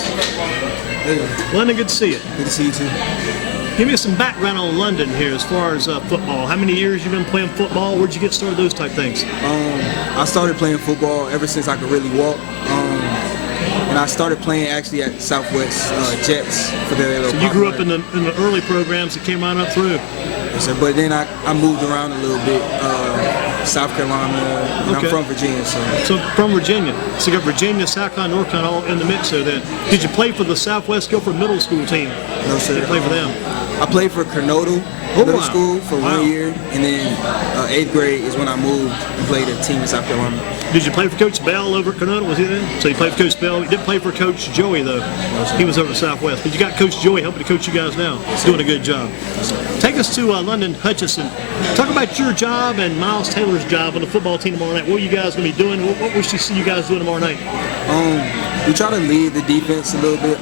Hey. Londyn, good to see you. Good to see you too. Give me some background on Londyn here as far as football. How many years you been playing football? Where'd you get started? Those type things. I started playing football ever since I could really walk. And I started playing actually at Southwest Jets for their little. So you grew up in the early programs that came right up through. Yes, sir. But then I moved around a little bit. South Carolina, and I'm from Virginia. So from Virginia. So you got Virginia, South Carolina, North Carolina all in the mix there then. Did you play for the Southwest Guilford Middle School team? No, sir. Did you play for them? I played for Kernodle Middle School for 1 year, and then 8th grade is when I moved and played a team in South Carolina. Did you play for Coach Bell over at Kernodle? Was he there? So you played for Coach Bell. You didn't play for Coach Joey, though. No, sir. He was over at Southwest. But you got Coach Joey helping to coach you guys now. He's doing a good job. Take us to Londyn Hutchison. Talk about your job and Miles Taylor's job on the football team tomorrow night. What are you guys going to be doing? What will she see you guys doing tomorrow night? We try to lead the defense a little bit.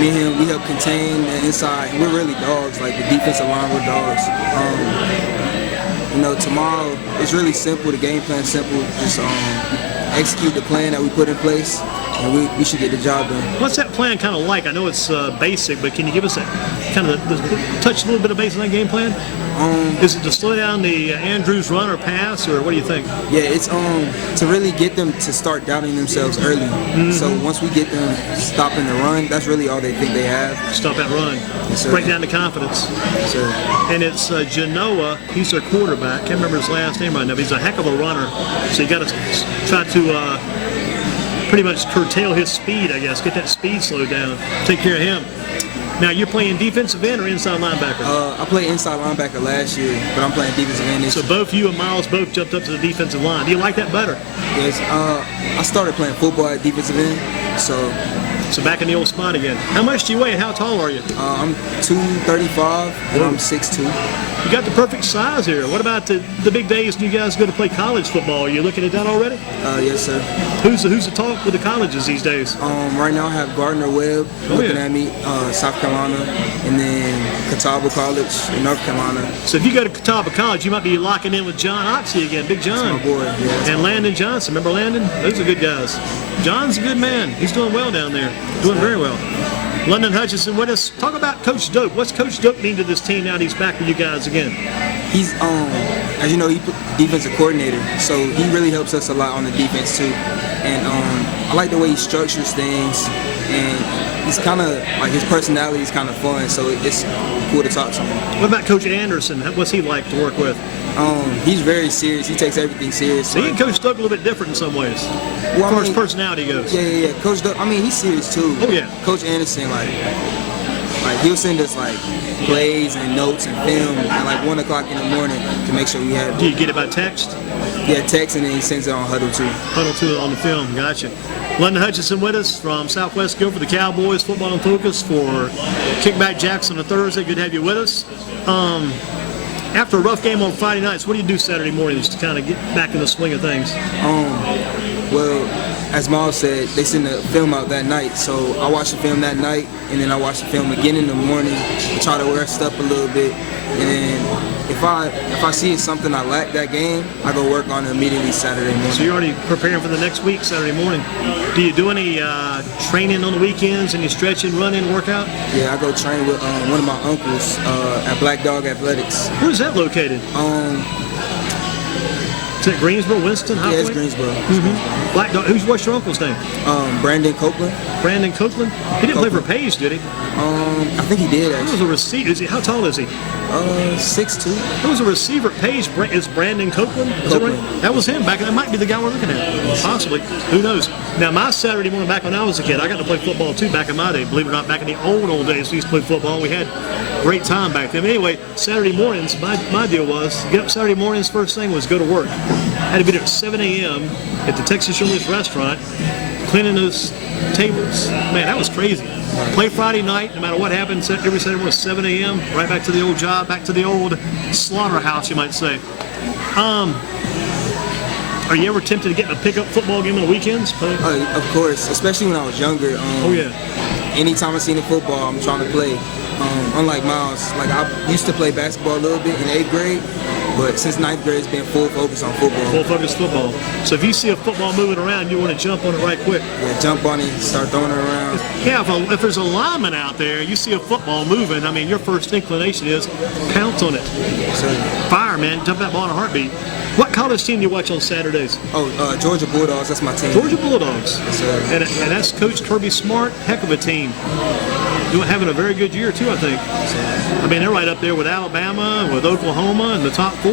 Me and him, we help contain the inside. We're really dogs, like the defensive line, we're dogs. Tomorrow, it's really simple. The game plan's simple. Just execute the plan that we put in place, and we should get the job done. What's that plan kind of like? I know it's basic, but can you give us touch a little bit of base on that game plan? Is it to slow down the Andrews run or pass, or what do you think? Yeah, it's to really get them to start doubting themselves early. Mm-hmm. So once we get them stopping the run, that's really all they think they have. Stop that run. Yes, sir. Break down the confidence. Yes, sir. And it's Genoa. He's their quarterback. Can't remember his last name right now, but he's a heck of a runner. So you got to try to pretty much curtail his speed, I guess. Get that speed slowed down. Take care of him. Now, you're playing defensive end or inside linebacker? I played inside linebacker last year, but I'm playing defensive end this year. So both you and Miles both jumped up to the defensive line. Do you like that better? Yes. I started playing football at defensive end, So back in the old spot again. How much do you weigh and how tall are you? I'm 235 and I'm 6'2". You got the perfect size here. What about the big days when you guys go to play college football? Are you looking at that already? Yes, sir. Who's the talk with the colleges these days? Right now I have Gardner-Webb looking at me, South Carolina, and then Catawba College in North Carolina. So if you go to Catawba College, you might be locking in with John Oxley again, Big John. That's my boy, yeah. And Landon Johnson. Remember Landon? Those are good guys. John's a good man. He's doing well down there. Doing very well. Londyn Hutchison with us. Talk about Coach Doak. What's Coach Doak mean to this team now that he's back with you guys again? He's, as you know, he's defensive coordinator, so he really helps us a lot on the defense too. And I like the way he structures things, and he's kind of like his personality is kind of fun, so it's cool to talk to him. What about Coach Anderson? What's he like to work with? He's very serious. He takes everything serious. So he and Coach Doak a little bit different in some ways. Well, as far as personality goes. Yeah. Coach Doak, he's serious too. Oh yeah. Coach Anderson, like he'll send us like plays and notes and film at like 1 o'clock in the morning to make sure we have. Do you get it by text? Yeah, text, and then he sends it on Huddle 2. Huddle 2 on the film. Gotcha. Londyn Hutchison with us from Southwest Guilford, the Cowboys Football in Focus for Kickback Jackson on Thursday. Good to have you with us. After a rough game on Friday nights, what do you do Saturday mornings to kind of get back in the swing of things? Well, as Miles said, they send the film out that night, so I watch the film that night, and then I watch the film again in the morning to try to rest up a little bit, and then if I see something I lack that game, I go work on it immediately Saturday morning. So you're already preparing for the next week Saturday morning. Do you do any training on the weekends, any stretching, running, workout? Yeah, I go train with one of my uncles at Black Dog Athletics. Where's that located? Is it Greensboro, Winston? Yeah, it's Greensboro. Mm-hmm. Black Dog. What's your uncle's name? Brandon Copeland. Brandon Copeland? He didn't play for Page, did he? I think he did, actually. He was a receiver. How tall is he? 6'2". There was a receiver at Page. Is Brandon Copeland? Is that right? That was him back. That might be the guy we're looking at. Possibly. Who knows? Now, my Saturday morning back when I was a kid, I got to play football too back in my day. Believe it or not, back in the old days, we used to play football. We had a great time back then. But anyway, Saturday mornings, my deal was get up Saturday mornings. First thing was go to work. I had to be there at 7 a.m. at the Texas Shirley's restaurant, cleaning those tables. Man, that was crazy. Play Friday night, no matter what happened, every Saturday morning, 7 a.m., right back to the old job, back to the old slaughterhouse, you might say. Are you ever tempted to get in a pickup football game on the weekends? Of course, especially when I was younger. Oh, yeah. Anytime I seen the football, I'm trying to play. Unlike Miles, like I used to play basketball a little bit in 8th grade, But since 9th grade, it's been full focus on football. Full focus football. So if you see a football moving around, you want to jump on it right quick. Yeah, jump on it, start throwing it around. Yeah, if there's a lineman out there, you see a football moving, I mean, your first inclination is pounce on it. So, Fire, man. Jump that ball in a heartbeat. What college team do you watch on Saturdays? Georgia Bulldogs, that's my team. Georgia Bulldogs. Yes, sir. And that's Coach Kirby Smart. Heck of a team. Having a very good year, too, I think. I mean, they're right up there with Alabama, with Oklahoma, and the top 4,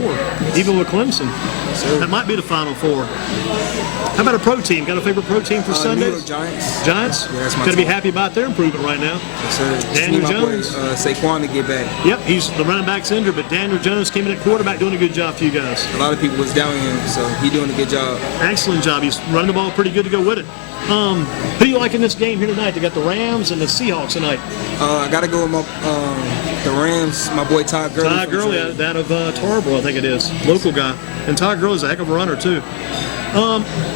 even with Clemson. Sir. That might be the Final 4. How about a pro team? Got a favorite pro team for Sundays? New York Giants. Giants? Yeah, that's my Got to be team. happy about their improvement right now. Yes, sir. Daniel Just need my Jones. boy, Saquon to get back. Yep, he's the running back's injured, but Daniel Jones came in at quarterback doing a good job for you guys. A lot of people was doubting him, so he doing a good job. Excellent job. He's running the ball pretty good to go with it. Who do you like in this game here tonight? They got the Rams and the Seahawks tonight. I got to go with the Rams, my boy Todd Gurley. Todd Gurley, out of Tarboro, I think it is. Local guy. And Todd Gurley's a heck of a runner, too.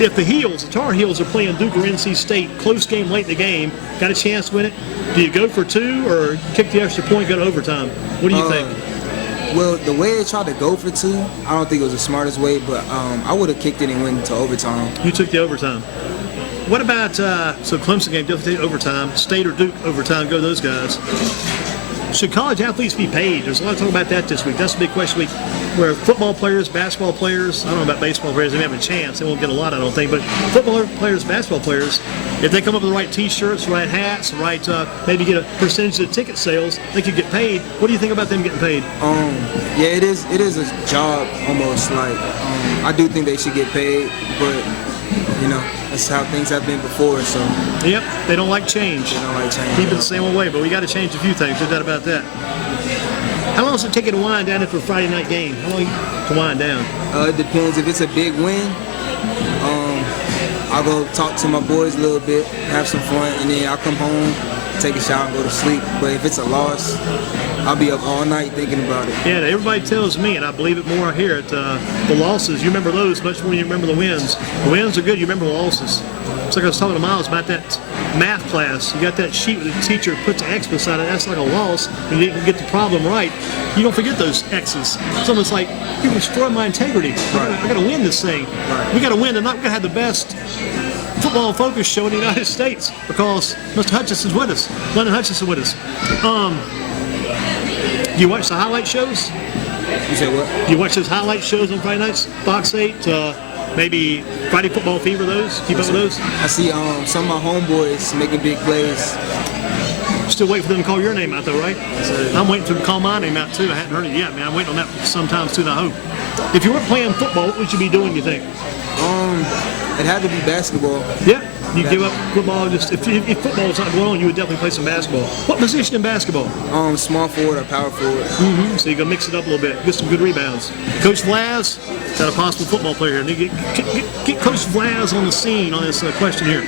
If the Tar Heels are playing Duke or NC State, close game late in the game, got a chance to win it, do you go for 2 or kick the extra point, go to overtime? What do you think? Well, the way they tried to go for 2, I don't think it was the smartest way, but I would have kicked it and went into overtime. You took the overtime. What about, so Clemson game, definitely overtime, State or Duke overtime, go to those guys. Should college athletes be paid? There's a lot of talk about that this week. That's a big question week. Where football players, basketball players, I don't know about baseball players, they may have a chance. They won't get a lot, I don't think. But football players, basketball players, if they come up with the right T-shirts, right hats, right, maybe get a percentage of the ticket sales, they could get paid. What do you think about them getting paid? Yeah, it is a job almost. Like, I do think they should get paid, but you know, that's how things have been before. So. Yep, they don't like change. They don't like change. Keep it the same old way, but we got to change a few things. No doubt about that. How long does it take you to wind down after a Friday night game? How long to wind down? It depends. If it's a big win, I'll go talk to my boys a little bit, have some fun, and then I'll come home, take a shower, and go to sleep. But if it's a loss, I'll be up all night thinking about it. Yeah, everybody tells me, and I believe it more here, the losses, you remember those much more than you remember the wins. The wins are good, you remember the losses. It's like I was talking to Miles about that math class. You got that sheet with the teacher puts an X beside it. That's like a loss. And you didn't get the problem right. You don't forget those X's. It's almost like you destroy my integrity. I got to win this thing. Right. We got to win tonight. We got to have the best football focus show in the United States because Mr. Hutchison's with us. Londyn Hutchison with us. You watch the highlight shows? You say what? You watch those highlight shows on Friday nights? Fox 8, maybe Friday Football Fever, those? Keep up with those? I see some of my homeboys making big plays. Still waiting for them to call your name out, though, right? I'm waiting for them to call my name out, too. I hadn't heard it yet, man. I'm waiting on that sometimes, too, I hope. If you weren't playing football, what would you be doing, you think? It had to be basketball. Yeah. You give up football, just if football's not going on, you would definitely play some basketball. What position in basketball? Small forward or power forward. So you're going to mix it up a little bit, get some good rebounds. Coach Vlaz, got a possible football player here. Get Coach Vlaz on the scene on this question here.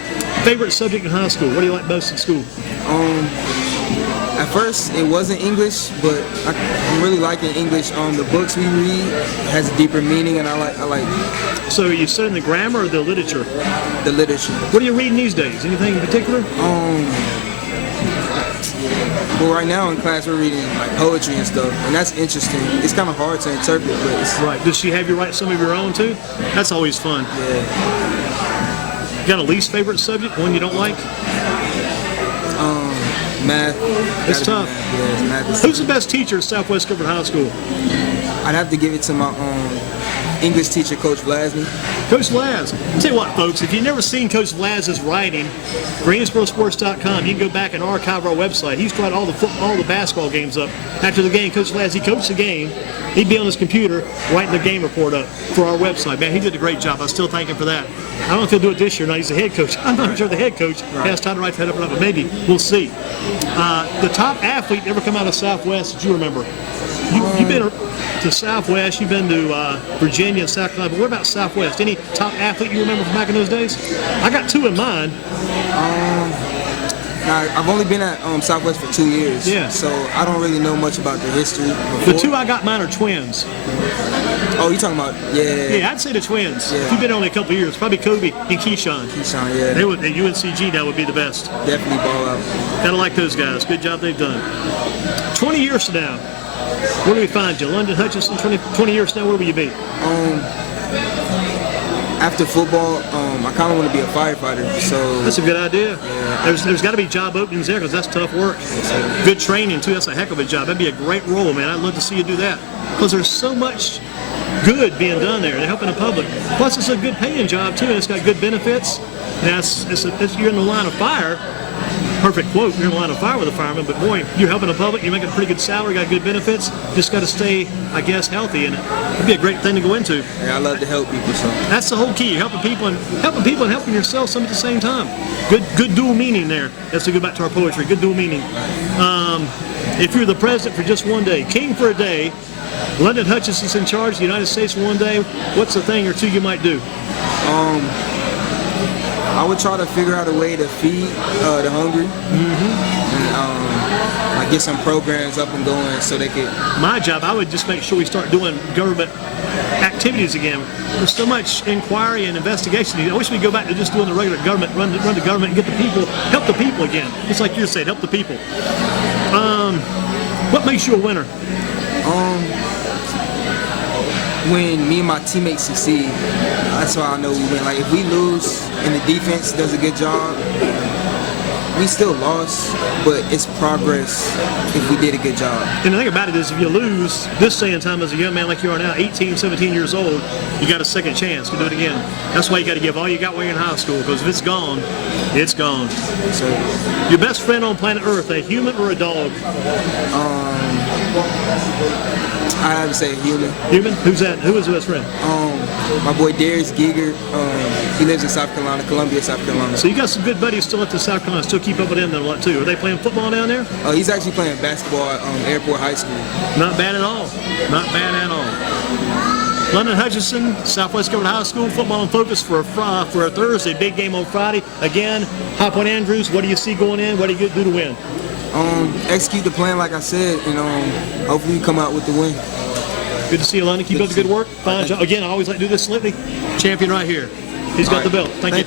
Favorite subject in high school? What do you like most in school? At first, it wasn't English, but I'm really liking English. The books we read has a deeper meaning, and I like So are you studying the grammar or the literature? the literature. What are you reading these days? Anything in particular? Well, right now in class we're reading like poetry and stuff, and that's interesting. It's kind of hard to interpret, but it's Right. Does she have you write some of your own too? That's always fun. yeah. You got a least favorite subject? One you don't like? Math. It's Gotta be tough. math. Yeah, it's math. is Who's the best teacher at Southwest Guilford High School? I'd have to give it to my English teacher, Coach Vlasny. Coach Vlaz. Tell you what, folks, if you've never seen Coach Vlaz's writing, GreensboroSports.com, you can go back and archive our website. He's got all the basketball games up. After the game, Coach Vlaz, he coached the game. He'd be on his computer writing the game report up for our website. Man, he did a great job. I still thank him for that. I don't know if he'll do it this year. Now he's the head coach. I'm not sure the head coach has time to write that up, but maybe. We'll see. The top athlete ever come out of Southwest that you remember? You've been to Southwest, you've been to Virginia and South Carolina, but what about Southwest? Any top athlete you remember from back in those days? I got two in mind. Now, I've only been at Southwest for 2 years, Yeah. so I don't really know much about the history. The Before. two I got mine are twins. Oh, you talking about, yeah. Yeah, I'd say the twins. Yeah. If you've been only a couple of years, probably Kobe and Keyshawn. Keyshawn, yeah. They would, at UNCG, that would be the best. Definitely ball out. Gotta like those guys. Good job they've done. 20 years from now, Where do we find you? Londyn, Hutchison, 20 years now, where will you be? After football, I kind of want to be a firefighter. So That's a good idea. Yeah. There's got to be job openings there because that's tough work. Good training too. That's a heck of a job. That'd be a great role, man. I'd love to see you do that because there's so much good being done there. They're helping the public. Plus, it's a good paying job too, and it's got good benefits. And you're in the line of fire. Perfect quote. You're in the line of fire with a fireman, but boy, you're helping the public. You're making a pretty good salary. Got good benefits. Just got to stay, I guess, healthy, and it'd be a great thing to go into. Yeah, I love to help people. So That's the whole key. You're helping people and helping yourself some at the same time. Good dual meaning there. Let's go back to our poetry. Good dual meaning. If you're the president for just one day, king for a day, Londyn Hutchison's in charge of the United States for one day, what's the thing or two you might do? I would try to figure out a way to feed the hungry. And like get some programs up and going so they could. My job, I would just make sure we start doing government activities again. There's so much inquiry and investigation. I wish we'd go back to just doing the regular government, run the government, and get the people, help the people again. Just like you said, help the people. What makes you a winner? When me and my teammates succeed, that's why I know we win. Like if we lose and the defense does a good job, we still lost, but it's progress if we did a good job. And the thing about it is if you lose this day and time as a young man like you are now, 18, 17 years old, you got a second chance to do it again. That's why you got to give all you got while you're in high school, because if it's gone, it's gone. So, your best friend on planet Earth, a human or a dog? I have to say human. Human? Who's that? Who is your best friend? My boy Darius Giger. He lives in South Carolina, Columbia, South Carolina. So you got some good buddies still up to South Carolina, still keep up with them a lot too. Are they playing football down there? He's actually playing basketball at Airport High School. Not bad at all. Not bad at all. Londyn Hutchison, Southwest Government High School, football in focus for a Thursday, big game on Friday. Again, High Point Andrews, what do you see going in? What do you do to win? Execute the plan like I said, and hopefully we come out with the win. Good to see you, Londyn. Keep up the good work. Fine job. Again, I always like to do this slightly. Champion right here. He's got the belt. Thank you.